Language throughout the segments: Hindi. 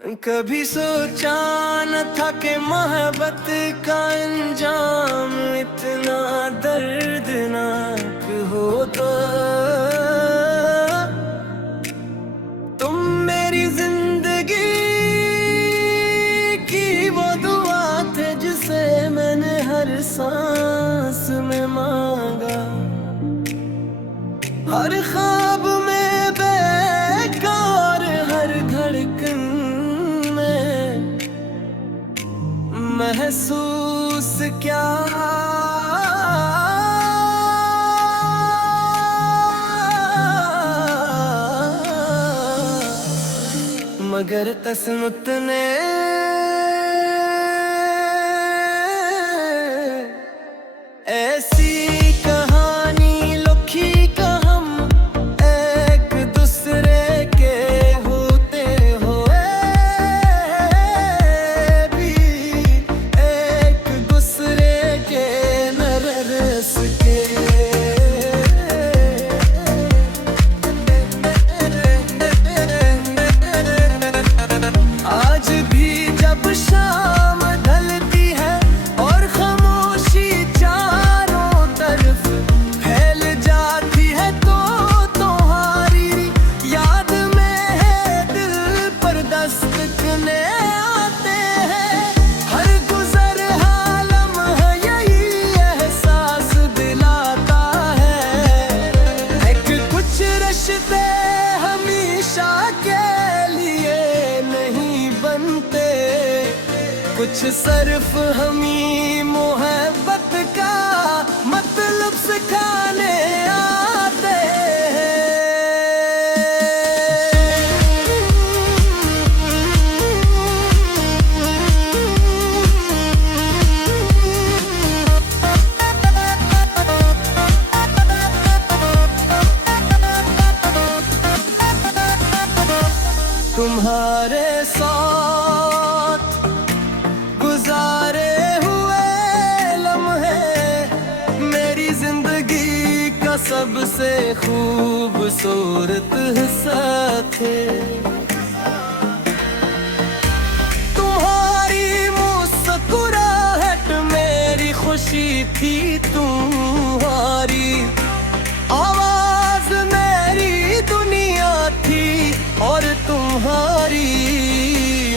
कभी सोचा न था कि मोहब्बत का अंजाम इतना दर्दनाक होगा। तुम मेरी जिंदगी की वो दुआ थे जिसे मैंने हर सांस में मांगा, हर ख्वाब में बेकार, हर धड़कन महसूस क्या। मगर किस्मत ने ऐसी कहानी लिखी का हम एक दूसरे के होते हुए भी एक दूसरे के न रस के। आज भी जब शाम ढलती है और खामोशी चारों तरफ फैल जाती है, तो तुम्हारी याद में है दिल पर दस्तकने आते हैं। हर गुजर हालम है यही एहसास दिलाता है कि कुछ रिश्ते हमेशा के लिए नहीं बनते, कुछ सिर्फ हमी मोहब्बत का मतलब सिखाने आते तुम्हारे साथ गुजारे हुए लम्हे मेरी जिंदगी का सबसे खूबसूरत हिस्सा थे। तुम्हारी मुस्कुराहट मेरी खुशी थी, तुम्हारी आवाज मेरी दुनिया थी, और तुम्हारी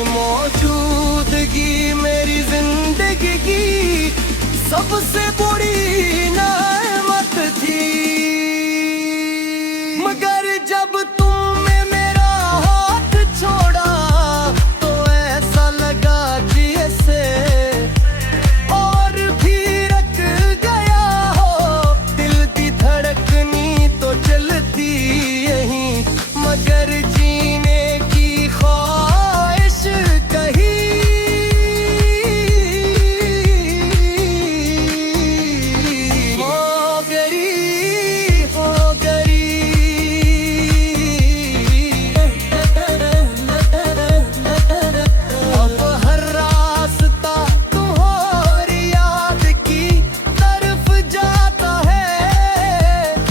मौजूदगी मेरी जिंदगी की सबसे बड़ी नेमत थी। मगर जब तुमने मेरा हाथ छोड़ा तो ऐसा लगा जैसे और भी रख गया हो, दिल की धड़कनी तो चलती यहीं, मगर जीने की ख्वाहिश कहीं हो गई, हो गई। अब हर रास्ता तुम्हारी याद की तरफ जाता है,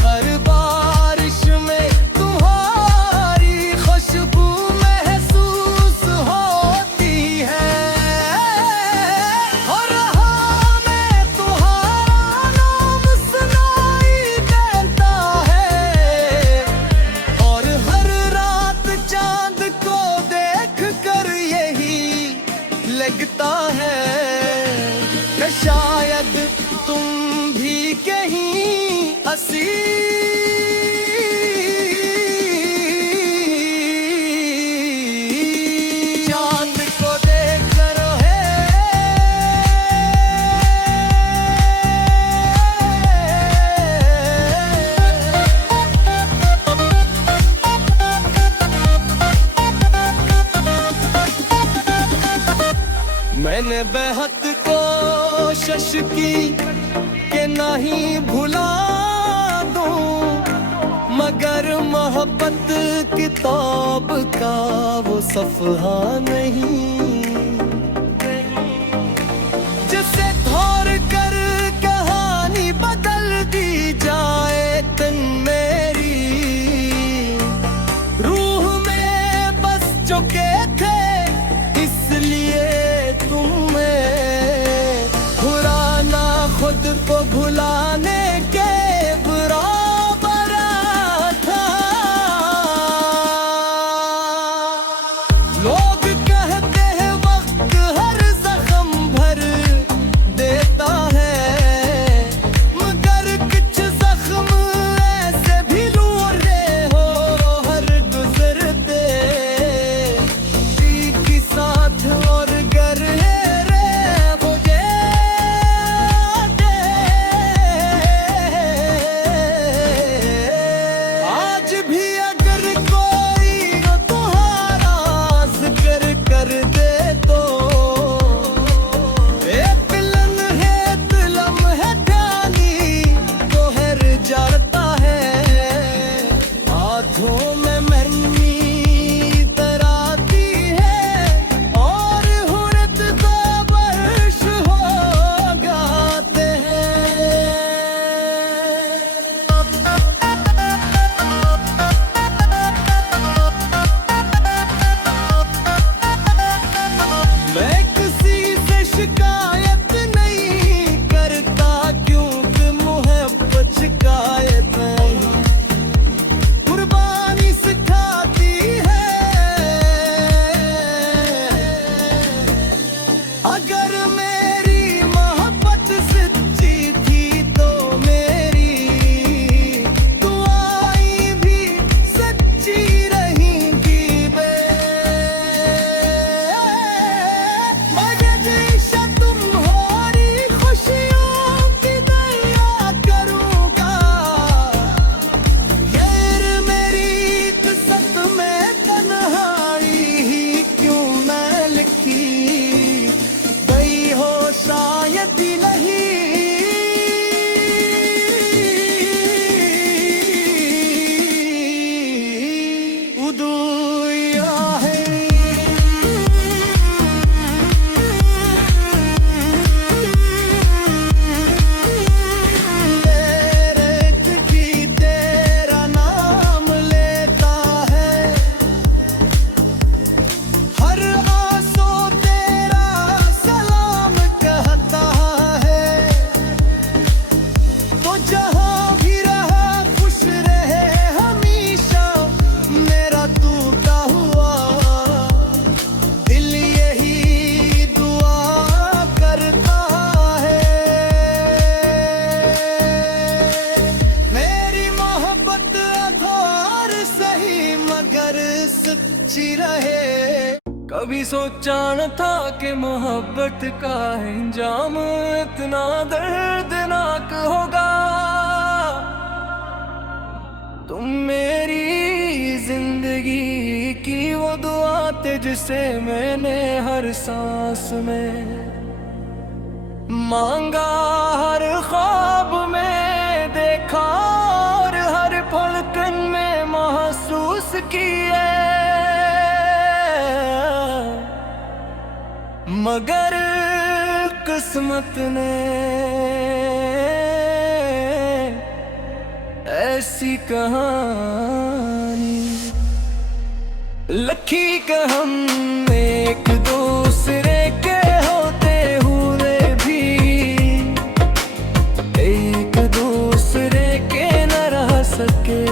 हर बारिश में तुम्हारी खुशबू महसूस होती है, और राह में तुम्हारा नाम सुनाई देता है, और हर रात चांद को देख कर यही लगता है कि शायद तुम भी कहीं चांद को देख कर मैंने बेहद कोशिश की कि नहीं भुला दूं, मगर मोहब्बत किताब का वो सफ़हा नहीं जिसे तोड़ कर कहानी बदल दी जाए। तन मेरी रूह में बस चुके थे को भुलाने के बराबर था। लोग कहते हैं वक्त हर जख्म भर देता है, मगर कुछ जख्म ऐसे भी लूरे हो हर गुजरते की साथ और गर है रे मुझे आज भी अगर कोई तुम्हारा जिक्र कर दे तो एक लम्हे दिलम है ध्यानी तो हर जाता है। हाथों में मेहंदी तराती है और हुरत का वर्ष हो गाते हैं। मैं किसी से शिकायत नहीं करता क्योंकि मोहब्बत शिकायत नहीं, कुर्बानी सिखाती है। अगर मेरी मोहब्बत सच्ची थी तो मेरी दुआएं भी सच्ची रहेंगी बे। मगर दिशा तुम्हारी खुशियों की दया करूँगा। यार मेरी किस्मत में तन्हाई ही क्यों मैं लिखी गई हो शायद ही नहीं। उदूया है तेरे की तेरा नाम लेता है, हर आंसू तेरा सलाम कहता है। तो जहां भी रहा खुश रहे हमेशा मेरा टूटा हुआ दिल यही दुआ करता है। मेरी मोहब्बत अधूर सही मगर सच्ची रहे। कभी सोचा न था कि मोहब्बत का इंजाम इतना दर्दनाक होगा। तुम मेरी जिंदगी की वो दुआ थे जिसे मैंने हर सांस में मांगा, हर ख्वाब में देखा और हर पलकन में महसूस किया। मगर किस्मत ने ऐसी कहानी लिखी कि हम एक दूसरे के होते हुए भी एक दूसरे के न रह सके।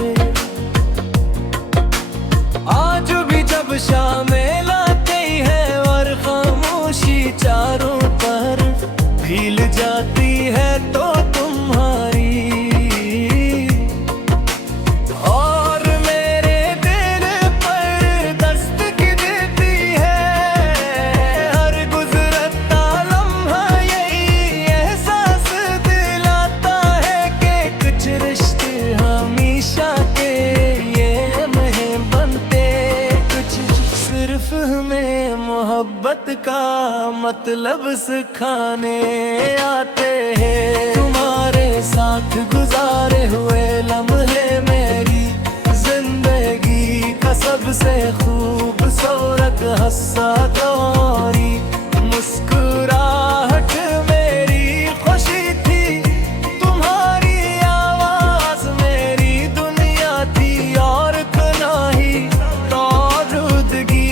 आज भी जब शामें लाती है और खामोशी चारों तरफ भील जाती है तो तुम्हारी और मेरे दिल पर दस्तक देती है। हर गुजरता लम्हा यही एहसास दिलाता है कि कुछ रिश्ते हमेशा के ये नहीं बनते। कुछ सिर्फ हमें मोहब्बत का मतलब सिखाने आते हैं। तुम्हारे साथ गुजारे हुए लम्हे मेरी जिंदगी का सबसे खूबसूरत हिस्सा दौरी मुस्कुराहट मेरी खुशी थी। तुम्हारी आवाज मेरी दुनिया थी और कनाही तौरुदगी।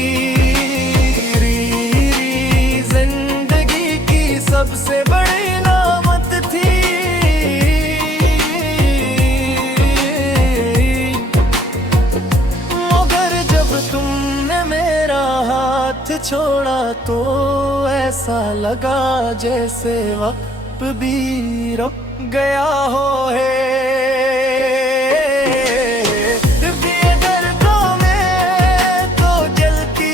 जिंदगी की सबसे बड़ी नामत थी। साथ छोड़ा तो ऐसा लगा जैसे वक्त भी रुक गया हो है। दिए दर्दों में तो जलती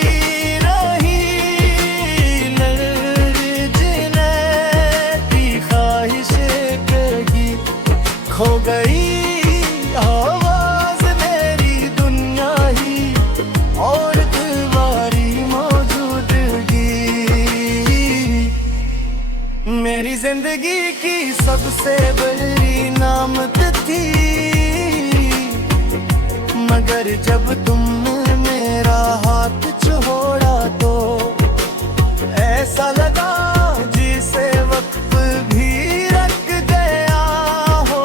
रही लर्जने की ख्वाहिशें कहीं खो गई आवाज मेरी दुनिया ही और तुम्हारी मौजूदगी मेरी जिंदगी की सबसे बड़ी नामत थी। मगर जब तुमने मेरा हाथ छोड़ा तो ऐसा लगा जिसे वक्त भी रख गया हो।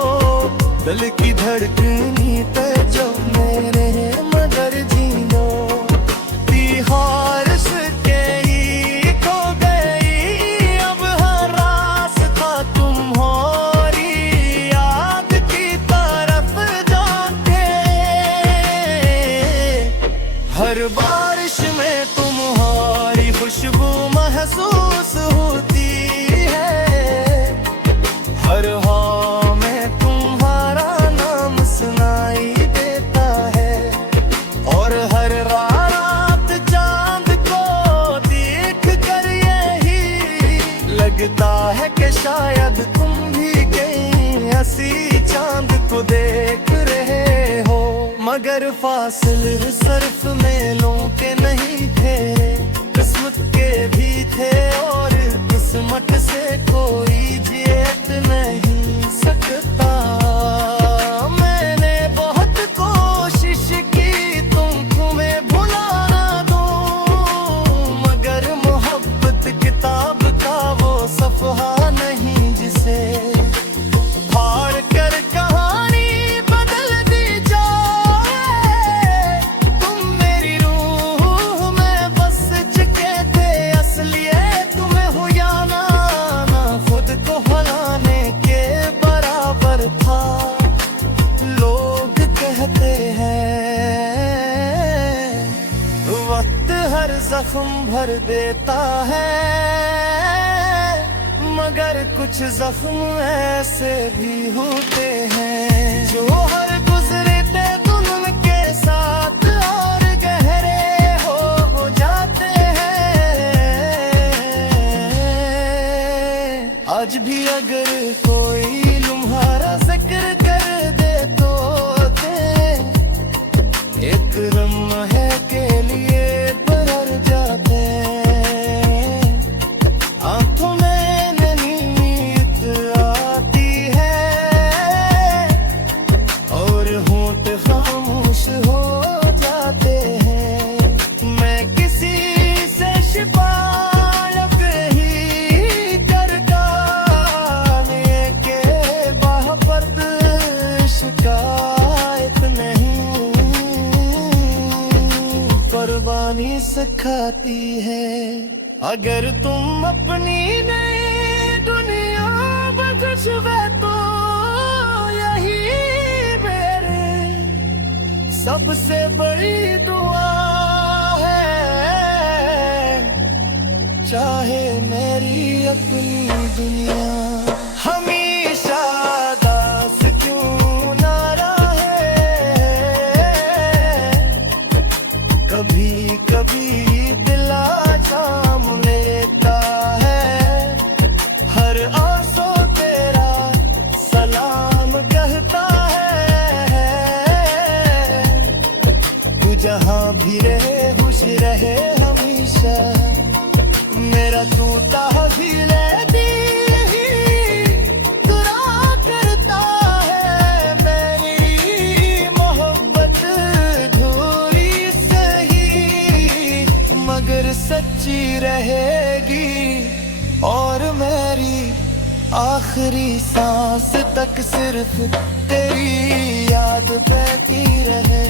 दिल की धड़कनी पे जो मेरे मगर जीनो तिहार के ही खो गई। अब हर रास्ता तुम्हारी याद की तरफ जाके हर बारिश में तुम्हारी खुशबू महसूस होती है। हर हाँ में तुम्हारा नाम सुनाई देता है और हर रात चांद को देख कर यही लगता है कि शायद तुम भी कहीं हंसी चांद को देख रहे हो। मगर फासले सिर्फ मेलों के नहीं थे, किस्मत के भी थे और किस्मत से कोई जीत नहीं सकता। मैंने बहुत कोशिश की तुम्हें भुला ना दूं, मगर मोहब्बत किताब का वो सफ़हा नहीं जिसे फाड़ कर कहानी बदल दी जाए। तुम मेरी रूह में बस चुके थे, असलियत तुम्हें हो या ना खुद को भुलाने के बराबर था। लोग कहते हैं वक्त हर जख्म भर देता है, मगर कुछ जख्म ऐसे भी होते हैं जो हर गुजरते दिन के साथ और गहरे हो जाते हैं। आज भी अगर कोई तुम्हारा जिक्र कर दे तो दे, एक लम्हे के लिए बरर जाते हैं। आंखों में नींद आती है और होंठ खामोश हो जाते हैं। मैं किसी से शिकायत ही करता के बाह पर शिकायत नहीं। कुर्बानी सिखाती है अगर तुम अपनी नई दुनिया बख्शवे तो यही मेरे सबसे बड़ी दुआ है। चाहे मेरी अपनी दुनिया हमेशा दास क्यों ना रहे, कभी कभी दिल आजाम लेता है। हर आंसू तेरा सलाम कहता है। तू जहां भी रहे खुश रहे हमेशा, मेरा टूटा दिल दुआ करता है। मेरी मोहब्बत अधूरी सही मगर सच्ची रहेगी और मेरी आखिरी सांस तक सिर्फ तेरी याद बहती रहे।